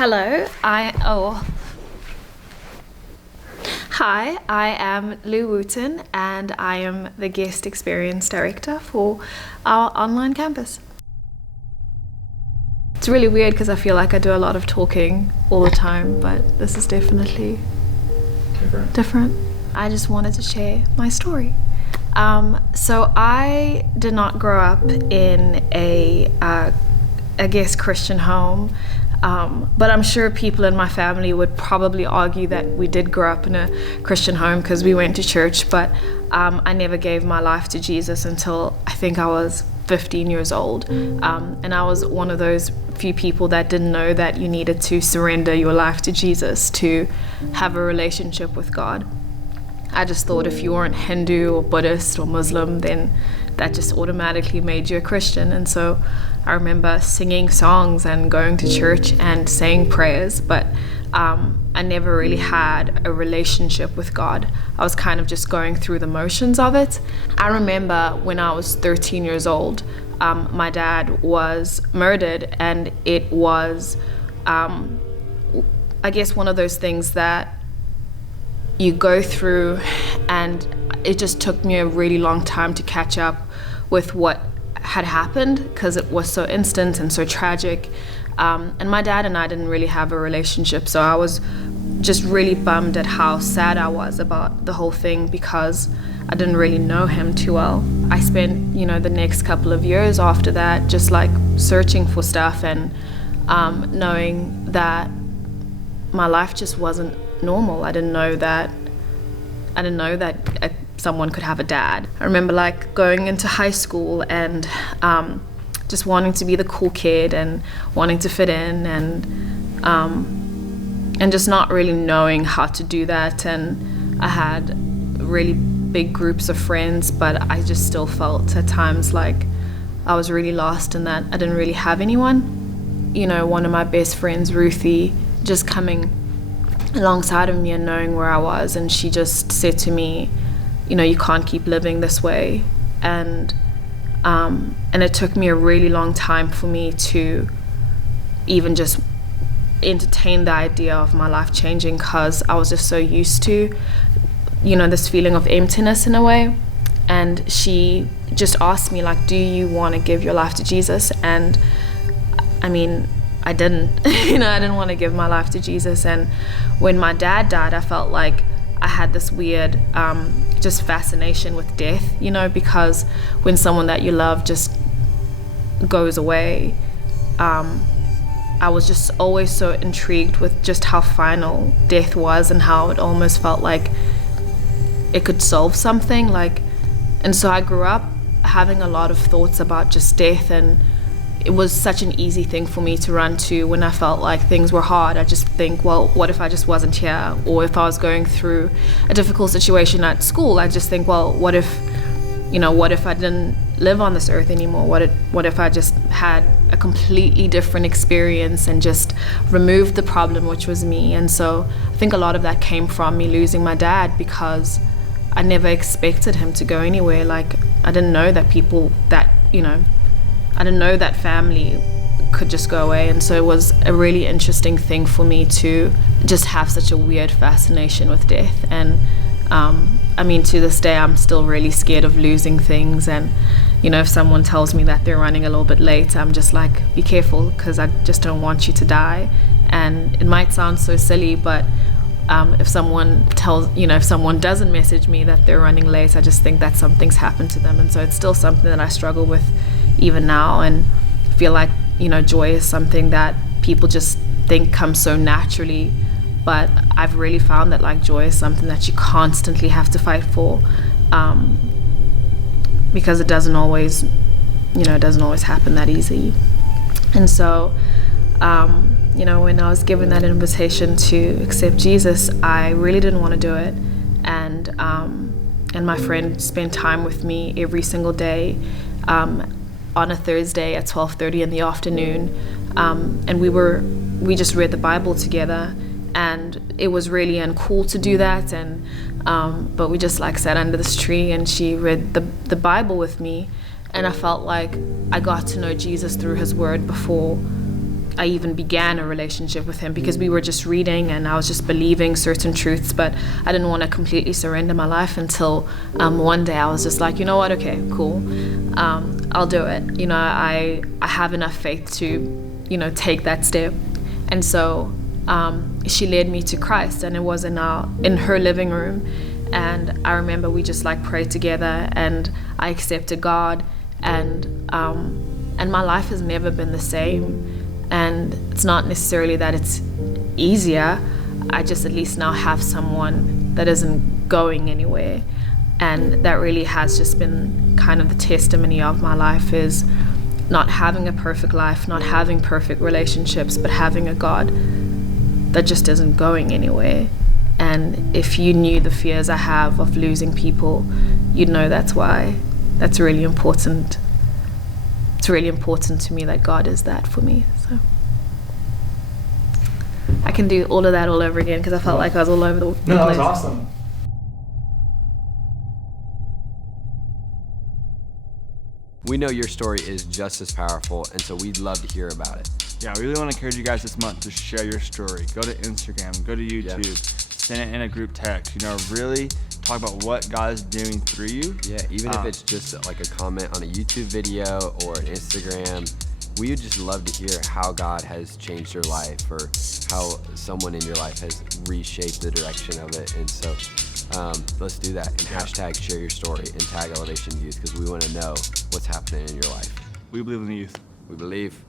Hello, Hi, I am Lou Wooten and I am the Guest Experience Director for our online campus. It's really weird because I feel like I do a lot of talking all the time, but this is definitely different. I just wanted to share my story. So I did not grow up in a Christian home. But I'm sure people in my family would probably argue that we did grow up in a Christian home because we went to church, but I never gave my life to Jesus until I think I was 15 years old. And I was one of those few people that didn't know that you needed to surrender your life to Jesus to have a relationship with God. I just thought if you weren't Hindu or Buddhist or Muslim, then that just automatically made you a Christian. And so I remember singing songs and going to church and saying prayers, but I never really had a relationship with God. I was kind of just going through the motions of it. I remember when I was 13 years old, my dad was murdered, and it was, I guess, one of those things that you go through, and it just took me a really long time to catch up with what had happened because it was so instant and so tragic. And my dad and I didn't really have a relationship, so I was just really bummed at how sad I was about the whole thing because I didn't really know him too well. I spent, the next couple of years after that just like searching for stuff and knowing that my life just wasn't normal. I didn't know that someone could have a dad. I remember like going into high school and just wanting to be the cool kid and wanting to fit in and just not really knowing how to do that. And I had really big groups of friends, but I just still felt at times like I was really lost and that I didn't really have anyone. One of my best friends, Ruthie, just coming alongside of me and knowing where I was, and she just said to me, you can't keep living this way. And it took me a really long time for me to even just entertain the idea of my life changing because I was just so used to, this feeling of emptiness in a way. And she just asked me, like, do you want to give your life to Jesus? And I mean, I didn't. I didn't want to give my life to Jesus. And when my dad died, I felt like I had this weird just fascination with death, because when someone that you love just goes away, I was just always so intrigued with just how final death was and how it almost felt like it could solve something. And so I grew up having a lot of thoughts about just death, and it was such an easy thing for me to run to when I felt like things were hard. I just think, well, what if I just wasn't here? Or if I was going through a difficult situation at school, I just think, well, what if I didn't live on this earth anymore? What if I just had a completely different experience and just removed the problem, which was me? And so I think a lot of that came from me losing my dad because I never expected him to go anywhere. Like, I didn't know that people that, I didn't know that family could just go away. And so it was a really interesting thing for me to just have such a weird fascination with death. And to this day, I'm still really scared of losing things. And, if someone tells me that they're running a little bit late, I'm just like, be careful, because I just don't want you to die. And it might sound so silly, but if someone doesn't message me that they're running late, I just think that something's happened to them. And so it's still something that I struggle with even now, and feel like joy is something that people just think comes so naturally, but I've really found that like joy is something that you constantly have to fight for, because it doesn't always happen that easy. And so when I was given that invitation to accept Jesus, I really didn't want to do it, and my friend spent time with me every single day on a Thursday at 12:30 in the afternoon, and we just read the Bible together, and it was really uncool to do that, and but we just like sat under this tree and she read the Bible with me, and I felt like I got to know Jesus through his word before I even began a relationship with him, because we were just reading and I was just believing certain truths, but I didn't want to completely surrender my life until one day I was just like, you know what, okay, cool, I'll do it. You know, I have enough faith to, you know, take that step. And so she led me to Christ, and it was in her living room. And I remember we just like prayed together, and I accepted God, and my life has never been the same. And it's not necessarily that it's easier. I just at least now have someone that isn't going anywhere. And that really has just been kind of the testimony of my life, is not having a perfect life, not having perfect relationships, but having a God that just isn't going anywhere. And if you knew the fears I have of losing people, you'd know that's why. That's really important. It's really important to me that God is that for me. So I can do all of that all over again, because I felt like I was all over the place. No, that was awesome. We know your story is just as powerful, and so we'd love to hear about it. Yeah, we really want to encourage you guys this month to share your story. Go to Instagram, go to YouTube, send it in a group text. You know, really talk about what God is doing through you. Yeah, even if it's just like a comment on a YouTube video or an Instagram, we would just love to hear how God has changed your life, or how someone in your life has reshaped the direction of it. And so let's do that, and hashtag share your story and tag Elevation Youth, because we want to know what's happening in your life. We believe in the youth. We believe.